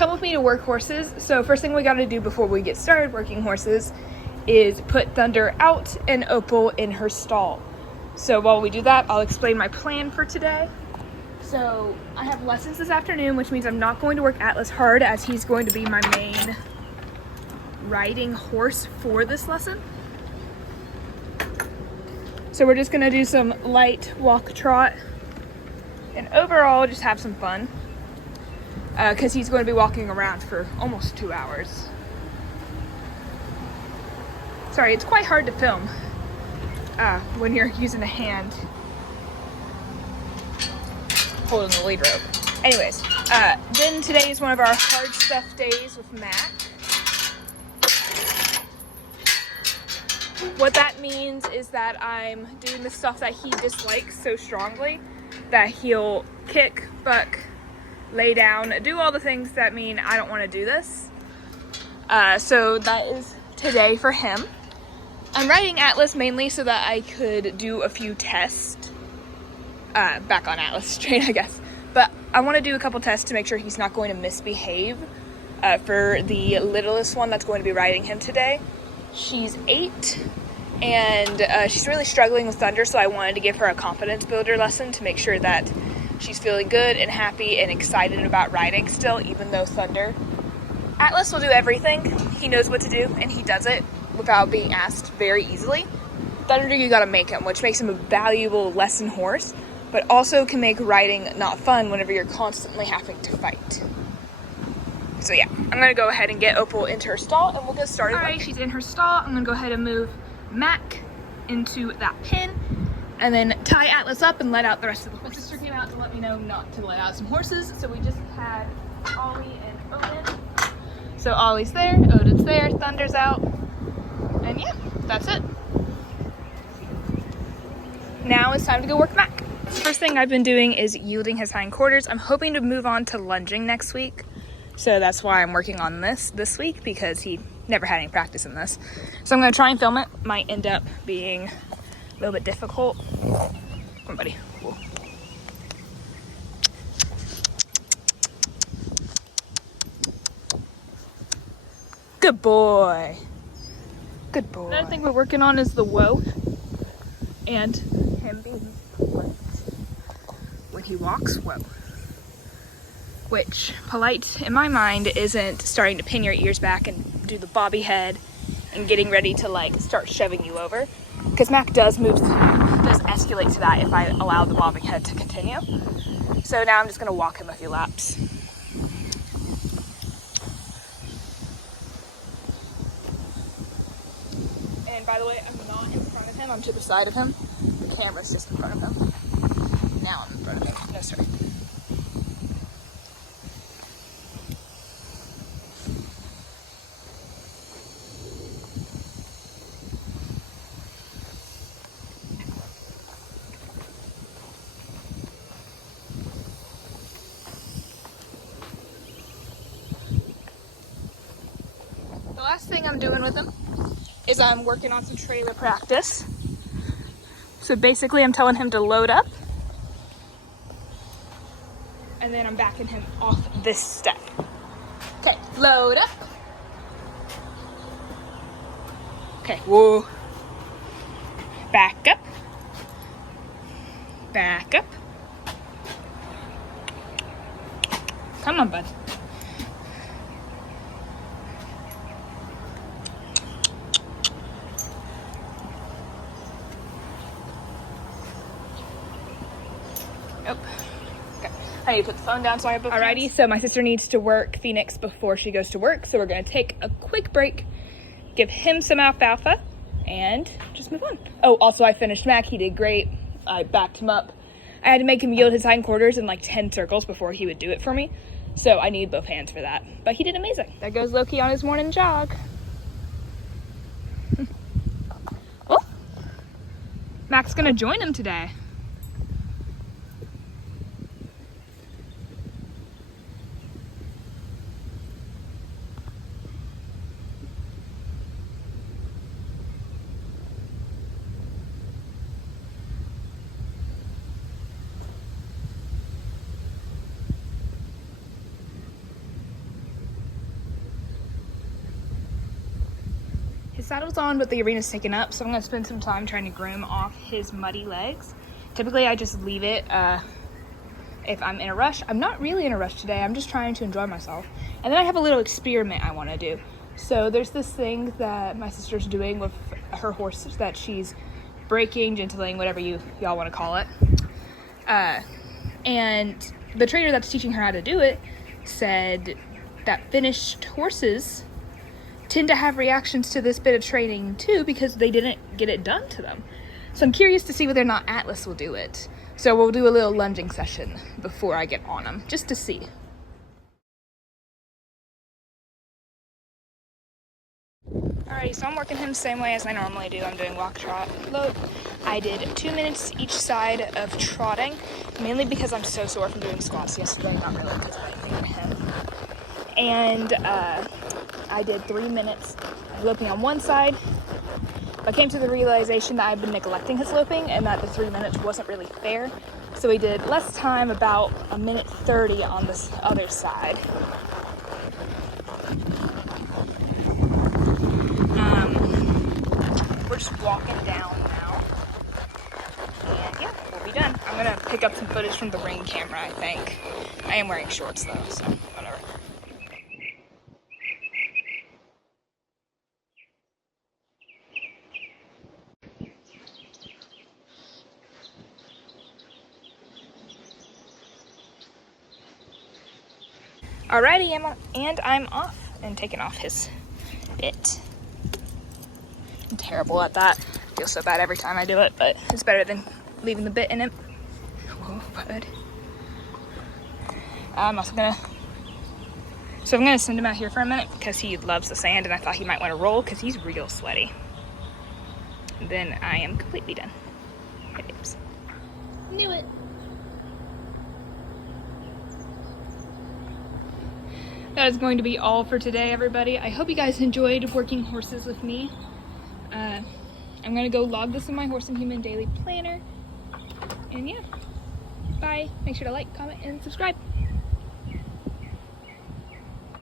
come with me to work horses. So first thing we got to do before we get started working horses is put Thunder out and Opal in her stall. So while we do that, I'll explain my plan for today. So I have lessons this afternoon, which means I'm not going to work Atlas hard, as he's going to be my main riding horse for this lesson. So we're just gonna do some light walk trot and overall just have some fun, because he's going to be walking around for almost 2 hours. Sorry, it's quite hard to film when you're using a hand holding the lead rope. Anyways, then today is one of our hard stuff days with Mack. What that means is that I'm doing the stuff that he dislikes so strongly that he'll kick, buck, lay down, do all the things that mean I don't want to do this. So that is today for him. I'm riding Atlas mainly so that I could do a few tests back on Atlas train, I guess. But I want to do a couple tests to make sure he's not going to misbehave for the littlest one that's going to be riding him today. She's 8 and she's really struggling with Thunder, so I wanted to give her a confidence builder lesson to make sure that she's feeling good and happy and excited about riding still, even though Thunder. Atlas will do everything. He knows what to do and he does it without being asked very easily. Thunder, you gotta make him, which makes him a valuable lesson horse, but also can make riding not fun whenever you're constantly having to fight. So yeah, I'm gonna go ahead and get Opal into her stall and we'll get started. All right, she's in her stall. I'm gonna go ahead and move Mack into that pin and then tie Atlas up and let out the rest of the horses. My sister came out to let me know not to let out some horses, so we just had Ollie and Odin. So Ollie's there, Odin's there, Thunder's out, and yeah, that's it. Now it's time to go work Mack. The first thing I've been doing is yielding his hindquarters. I'm hoping to move on to lunging next week. So that's why I'm working on this week, because he never had any practice in this. So I'm gonna try and film it. Might end up being a little bit difficult. Come on, buddy. Whoa. Good boy. Good boy. Another thing we're working on is the whoa and him being polite when he walks. Whoa. Which, polite in my mind isn't starting to pin your ears back and do the bobby head and getting ready to like start shoving you over. Because Mack does escalate to that if I allow the bobbing head to continue. So now I'm just gonna walk him a few laps. And by the way, I'm not in front of him, I'm to the side of him. The camera's just in front of him. Now I'm in front of him. No, sorry. The last thing I'm doing with him is I'm working on some trailer practice. So basically I'm telling him to load up, and then I'm backing him off this step. Okay, load up. Okay, whoa. Back up. Back up. Come on, bud. Nope. Okay. I need to put the phone down so I have both hands. Alrighty, so my sister needs to work Phoenix before she goes to work, so we're gonna take a quick break, give him some alfalfa, and just move on. Oh, also I finished Mack. He did great. I backed him up. I had to make him yield his hindquarters in like 10 circles before he would do it for me, so I need both hands for that. But he did amazing. There goes Loki on his morning jog. Well, Mack's gonna join him today. His saddle's on, but the arena's taken up, so I'm gonna spend some time trying to groom off his muddy legs. Typically, I just leave it if I'm in a rush. I'm not really in a rush today. I'm just trying to enjoy myself. And then I have a little experiment I want to do. So there's this thing that my sister's doing with her horse that she's breaking, gentling, whatever y'all want to call it. And the trainer that's teaching her how to do it said that finished horses tend to have reactions to this bit of training too because they didn't get it done to them. So I'm curious to see whether or not Atlas will do it. So we'll do a little lunging session before I get on him, just to see. Alrighty, so I'm working him the same way as I normally do. I'm doing walk, trot, lope. I did 2 minutes each side of trotting, mainly because I'm so sore from doing squats yesterday, not really because of anything in him. And I did 3 minutes of loping on one side. I came to the realization that I've been neglecting his loping and that the 3 minutes wasn't really fair. So we did less time, about 1:30 on this other side. We're just walking down now. And yeah, we'll be done. I'm gonna pick up some footage from the ring camera, I think. I am wearing shorts though, so whatever. Alrighty, and I'm off and taking off his bit. I'm terrible at that. I feel so bad every time I do it, but it's better than leaving the bit in it. Whoa, bud. I'm gonna send him out here for a minute because he loves the sand and I thought he might want to roll because he's real sweaty. And then I am completely done. Hey, babes. Knew it. That is going to be all for today, everybody. I hope you guys enjoyed working horses with me. I'm gonna go log this in my Horse and Human Daily Planner. And yeah, bye. Make sure to like, comment, and subscribe.